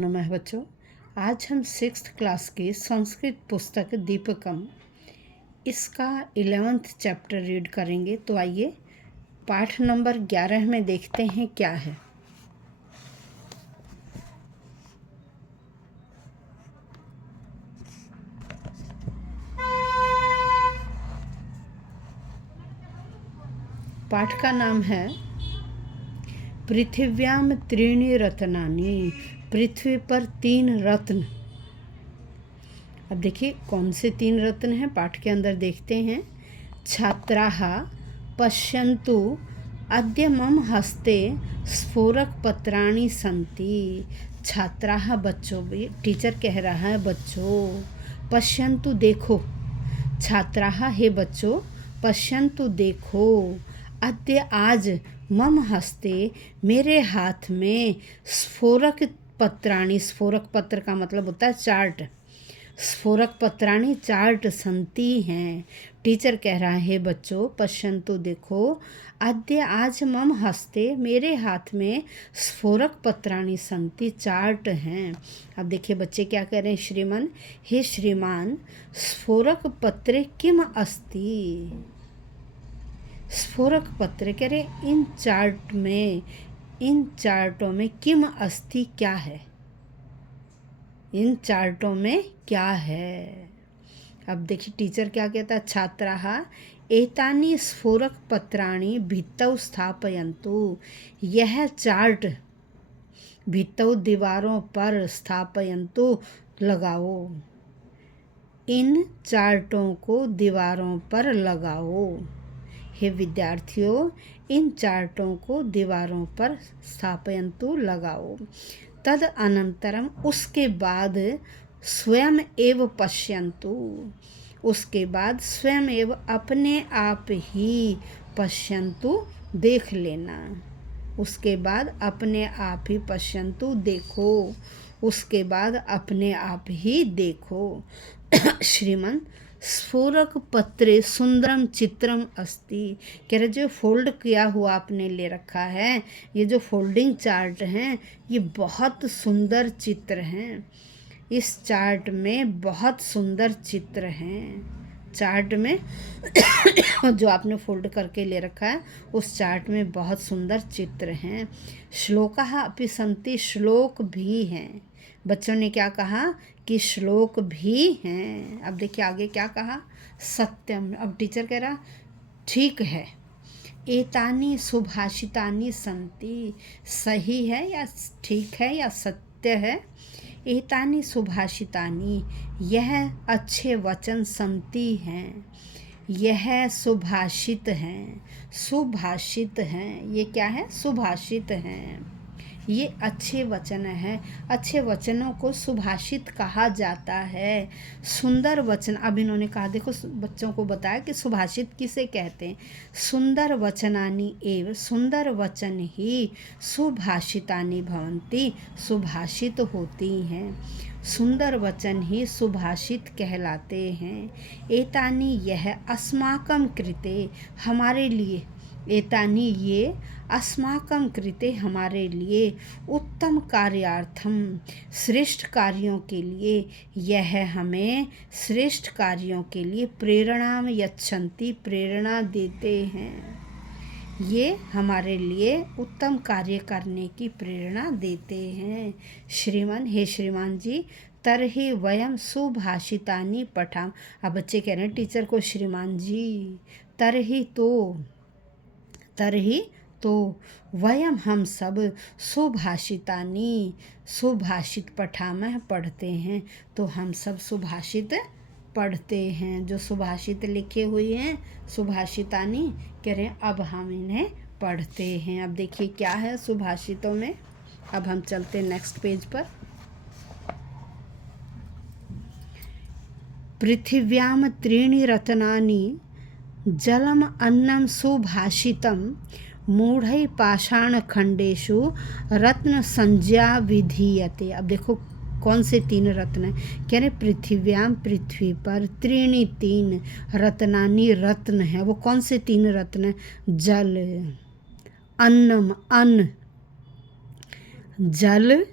नमः बच्चों, आज हम 6th क्लास की संस्कृत पुस्तक दीपकम इसका 11th चैप्टर रीड करेंगे। तो आइए पाठ नंबर 11 में देखते हैं क्या है। पाठ का नाम है पृथिव्याम त्रीणि रत्नानि, पृथ्वी पर 3 रत्न। अब देखिए कौन से 3 रत्न हैं, पाठ के अंदर देखते हैं। छात्राः पश्यन्तु अद्य मम हस्ते स्फोरक पत्राणि सन्ति। छात्राः बच्चों, टीचर कह रहा है बच्चों, पश्यन्तु देखो। छात्राः हे बच्चों, पश्यन्तु देखो। अद्य आज मम हस्ते मेरे हाथ में स्फोरक पत्राणि, स्फोरक पत्र का मतलब होता है चार्ट, स्फोरक पत्राणि चार्ट संति हैं। टीचर कह रहा है बच्चों, पश्यन्तु देखो। अद्य आज मम हस्ते मेरे हाथ में स्फोरक पत्राणि संति चार्ट हैं। अब देखिए बच्चे क्या कह रहे हैं, श्रीमान हे श्रीमान स्फोरक पत्रे किम अस्ति। स्फोरक पत्र कह रहे इन चार्टों में किम अस्ति क्या है, इन चार्टों में क्या है। अब देखिए टीचर क्या कहता है, छात्राः एतानि स्फोरक पत्राणि भित्तौ स्थापयन्तु। यह चार्ट भित्तौ दीवारों पर स्थापयन्तु लगाओ, इन चार्टों को दीवारों पर लगाओ। हे विद्यार्थियों, इन चार्टों को दीवारों पर स्थापयन्तु लगाओ। तद अनंतरम उसके बाद स्वयं एव पश्यन्तु, उसके बाद स्वयं एव अपने आप ही पश्यन्तु देख लेना। उसके बाद अपने आप ही पश्यन्तु देखो, उसके बाद अपने आप ही देखो। श्रीमन स्फोरक पत्रे सुंदरम चित्रम अस्ति। कह रहे जो फोल्ड किया हुआ आपने ले रखा है, ये जो फोल्डिंग चार्ट हैं, ये बहुत सुंदर चित्र हैं। इस चार्ट में बहुत सुंदर चित्र हैं। चार्ट में जो आपने फोल्ड करके ले रखा है, उस चार्ट में बहुत सुंदर चित्र हैं। श्लोकाः अपि सन्ति, श्लोक भी हैं। बच्चों ने क्या कहा कि श्लोक भी हैं। अब देखिए आगे क्या कहा, सत्यम। अब टीचर कह रहा ठीक है। एतानि सुभाषितानि सन्ति, सही है या ठीक है या सत्य है। एतानि सुभाषितानि, यह अच्छे वचन सन्ति हैं, यह सुभाषित हैं। सुभाषित हैं, ये क्या है, सुभाषित हैं, ये अच्छे वचन हैं। अच्छे वचनों को सुभाषित कहा जाता है। सुंदर वचन, अब इन्होंने कहा, देखो बच्चों को बताया कि सुभाषित किसे कहते हैं। सुंदर वचनानि एव, सुंदर वचन ही सुभाषितानि भवन्ति, सुभाषित होती हैं। सुंदर वचन ही सुभाषित कहलाते हैं। एतानि, यह अस्माकं कृते, हमारे लिए। एतानि, ये अस्माकं कृते, हमारे लिए। उत्तम कार्यार्थम, श्रेष्ठ कार्यों के लिए। यह हमें श्रेष्ठ कार्यों के लिए प्रेरणा यच्छन्ति, प्रेरणा देते हैं। ये हमारे लिए उत्तम कार्य करने की प्रेरणा देते हैं। श्रीमान हे श्रीमान जी, तरहि वयम सुभाषितानि पठाम। अब बच्चे कह रहे हैं टीचर को, श्रीमान जी तरहि तो वयम, हम सब सुभाषितानि, सुभाषित पठामः, पढ़ते हैं। तो हम सब सुभाषित पढ़ते हैं। जो सुभाषित लिखे हुए हैं सुभाषितानि, कह रहे हैं अब हम इन्हें पढ़ते हैं। अब देखिए क्या है सुभाषितों में। अब हम चलते हैं नेक्स्ट पेज पर। पृथिव्याम त्रीणि रत्नानि जलम अन्नम सुभाषितम मूढ़ै पाषाण खंडेषु रत्न संज्ञा विधीयते। अब देखो कौन से 3 रत्न हैं, कह रहे पृथिव्याम, पृथ्वी पर, त्रीणि 3, रत्नानि रत्न है। वो कौन से 3 रत्न हैं, जल, अन्नम अन्न, जल,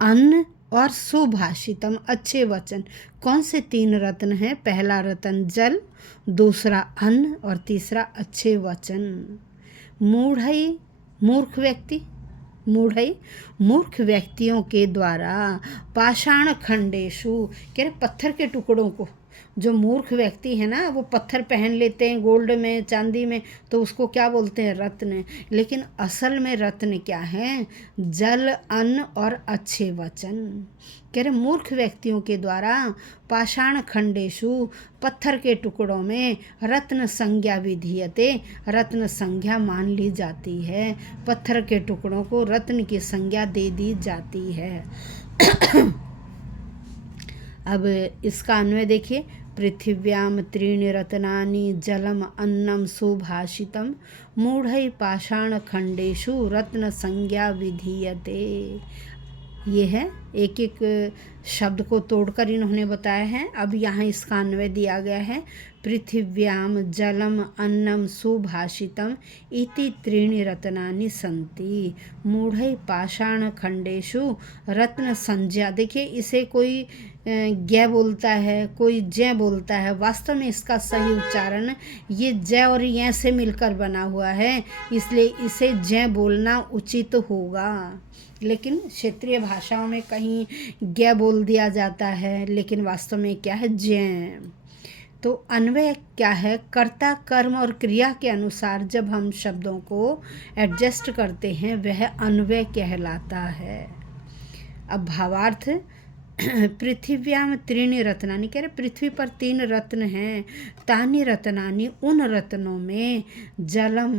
अन्न और सुभाषितम अच्छे वचन। कौन से 3 रत्न हैं? पहला रत्न जल, दूसरा अन्न और तीसरा अच्छे वचन। मूढ़ई मूर्ख व्यक्ति, मूढ़ई मूर्ख व्यक्तियों के द्वारा पाषाण खंडेशु, कह रहे पत्थर के टुकड़ों को, जो मूर्ख व्यक्ति है ना वो पत्थर पहन लेते हैं गोल्ड में, चांदी में, तो उसको क्या बोलते हैं? रत्न। लेकिन असल में रत्न क्या है? जल, अन्न और अच्छे वचन। कह रहे मूर्ख व्यक्तियों के द्वारा पाषाण खंडेशु, पत्थर के टुकड़ों में रत्न संज्ञा विधीयते, रत्न संज्ञा मान ली जाती है। पत्थर के टुकड़ों को रत्न की संज्ञा दे दी जाती है। अब इसका अन्वय देखिए। पृथिव्याम त्रीणि रत्नानि जलम अन्नम सुभाषितम मूढ़ै पाषाण खंडेशु रत्न संज्ञा विधीयते। ये है, एक एक शब्द को तोड़कर इन्होंने बताया है। अब यहाँ इसका अन्वय दिया गया है। पृथिव्याम जलम अन्नम सुभाषितम इति त्रीणि रत्नानि सन्ति मूढ़ै पाषाण खंडेशु रत्न संज्ञा। देखिए इसे कोई ज्ञ बोलता है, कोई जय बोलता है। वास्तव में इसका सही उच्चारण ये जय और य से मिलकर बना हुआ है, इसलिए इसे जय बोलना उचित होगा। लेकिन क्षेत्रीय भाषाओं में कहीं ज्ञ बोल दिया जाता है, लेकिन वास्तव में क्या है? जय। तो अन्वय क्या है? कर्ता, कर्म और क्रिया के अनुसार जब हम शब्दों को एडजस्ट करते हैं वह अन्वय कहलाता है। अब भावार्थ। पृथिव्याम त्रीणि रत्नानि, कह रहे पृथ्वी पर 3 रत्न हैं। तानि रत्नानि, उन रत्नों में जलम,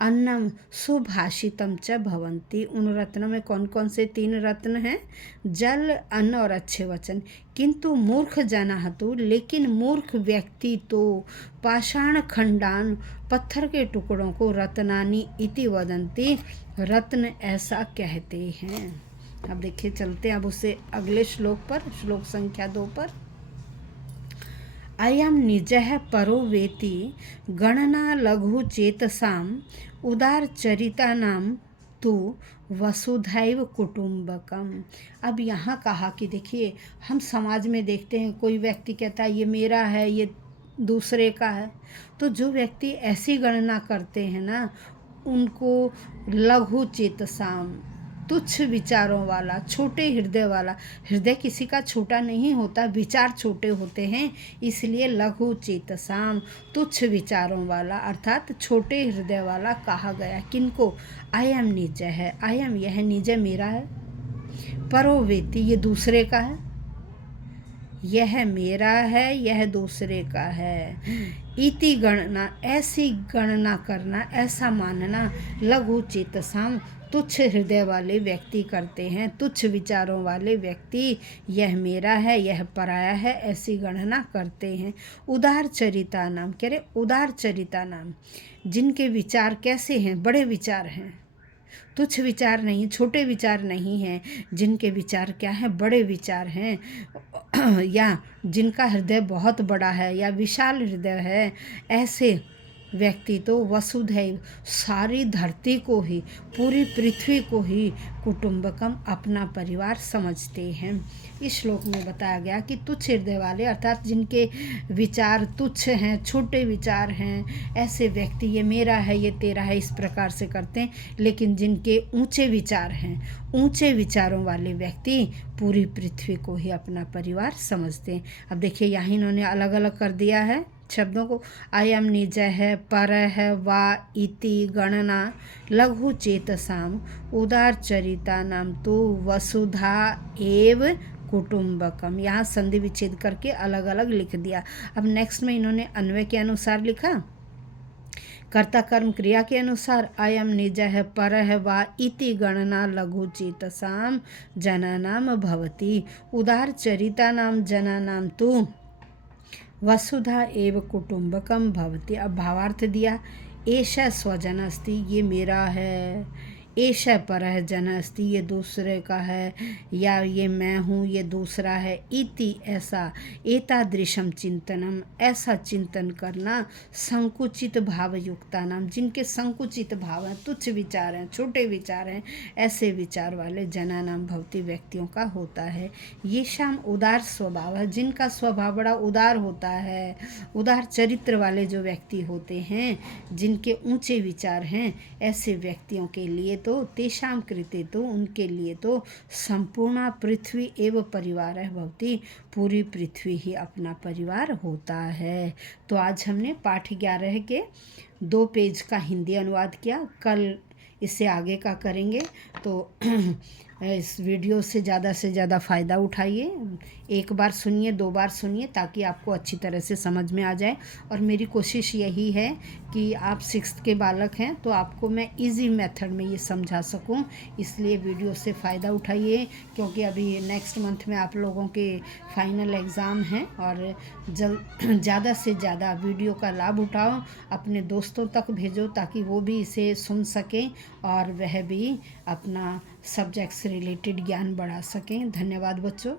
अन्नम, सुभाषितम च भवन्ति। उन रत्नों में कौन कौन से 3 रत्न हैं? जल, अन्न और अच्छे वचन। किंतु मूर्ख जनाहतु, लेकिन मूर्ख व्यक्ति तो पाषाण खंडान, पत्थर के टुकड़ों को रत्नानि इति वदन्ति, रत्न ऐसा कहते हैं। अब देखिए चलते हैं अब उससे अगले श्लोक पर, श्लोक संख्या 2 पर। अयम निजः परो वेति गणना लघु चेतसाम उदार चरितानां तु वसुधैव कुटुंबकम। अब यहाँ कहा कि देखिए हम समाज में देखते हैं कोई व्यक्ति कहता है ये मेरा है, ये दूसरे का है। तो जो व्यक्ति ऐसी गणना करते हैं ना उनको लघु चेतसाम, तुच्छ विचारों वाला, छोटे हृदय वाला। हृदय किसी का छोटा नहीं होता, विचार छोटे होते हैं, इसलिए लघु चेतसाम, तुच्छ विचारों वाला अर्थात छोटे हृदय वाला कहा गया। किनको? अयम निज है, अयम यह निज मेरा है, परोवेति ये दूसरे का है, यह मेरा है यह दूसरे का है। इति गणना, ऐसी गणना करना, ऐसा मानना, लघु चेतसाम तुच्छ हृदय वाले व्यक्ति करते हैं। तुच्छ विचारों वाले व्यक्ति यह मेरा है यह पराया है ऐसी गणना करते हैं। उदार चरिता नाम, कह रहे उदार चरिता नाम, जिनके विचार कैसे हैं? बड़े विचार हैं, तुच्छ विचार नहीं, छोटे विचार नहीं हैं। जिनके विचार क्या हैं? बड़े विचार हैं, या जिनका हृदय बहुत बड़ा है या विशाल हृदय है, ऐसे व्यक्ति तो वसुधैव सारी धरती को ही, पूरी पृथ्वी को ही कुटुंबकम अपना परिवार समझते हैं। इस श्लोक में बताया गया कि तुच्छ हृदय वाले अर्थात जिनके विचार तुच्छ हैं, छोटे विचार हैं, ऐसे व्यक्ति ये मेरा है ये तेरा है इस प्रकार से करते हैं। लेकिन जिनके ऊंचे विचार हैं, ऊंचे विचारों वाले व्यक्ति पूरी पृथ्वी को ही अपना परिवार समझते हैं। अब देखिए यहाँ इन्होंने अलग अलग कर दिया है शब्दों को। अयम निज है, पर है, वा, इति गणना लघु चेतसाम उदार चरिता नाम तो वसुधा एव कुटुंबकम। यहाँ संधि विच्छेद करके अलग अलग लिख दिया। अब नेक्स्ट में इन्होंने अन्वय के अनुसार लिखा, कर्ता कर्म क्रिया के अनुसार। अयम निज है, पर है, वा, इति गणना लघु चेतसाम जनानाम भवति उदार चरिता नाम जनानाम तु वसुधा एव कुटुंबकम भवति। अब भावार्थ दिया, एषा स्वजन अस्ति ये मेरा है, एष परः जनः अस्ति, ये दूसरे का है, या ये मैं हूँ ये दूसरा है, इति ऐसा, एतादृशम चिंतनम ऐसा चिंतन करना, संकुचित भावयुक्ता नाम जिनके संकुचित भाव हैं, तुच्छ विचार हैं, छोटे विचार हैं, ऐसे विचार वाले जना नाम भवती व्यक्तियों का होता है। ये शाम उदार स्वभाव है, जिनका स्वभाव बड़ा उदार होता है, उदार चरित्र वाले जो व्यक्ति होते हैं, जिनके ऊंचे विचार हैं, ऐसे व्यक्तियों के लिए तो तेषाम कृते तो उनके लिए तो संपूर्ण पृथ्वी एवं परिवार है भवती, पूरी पृथ्वी ही अपना परिवार होता है। तो आज हमने पाठ 11 के 2 पेज का हिंदी अनुवाद किया, कल इससे आगे का करेंगे। तो इस वीडियो से ज़्यादा फ़ायदा उठाइए, एक बार सुनिए, 2 बार सुनिए, ताकि आपको अच्छी तरह से समझ में आ जाए। और मेरी कोशिश यही है कि आप 6th के बालक हैं तो आपको मैं इजी मेथड में ये समझा सकूं, इसलिए वीडियो से फ़ायदा उठाइए, क्योंकि अभी नेक्स्ट मंथ में आप लोगों के फाइनल एग्ज़ाम हैं। और ज़्यादा से ज़्यादा वीडियो का लाभ उठाओ, अपने दोस्तों तक भेजो ताकि वो भी इसे सुन सकें और वह भी अपना सब्जेक्ट से रिलेटेड ज्ञान बढ़ा सकें। धन्यवाद बच्चों।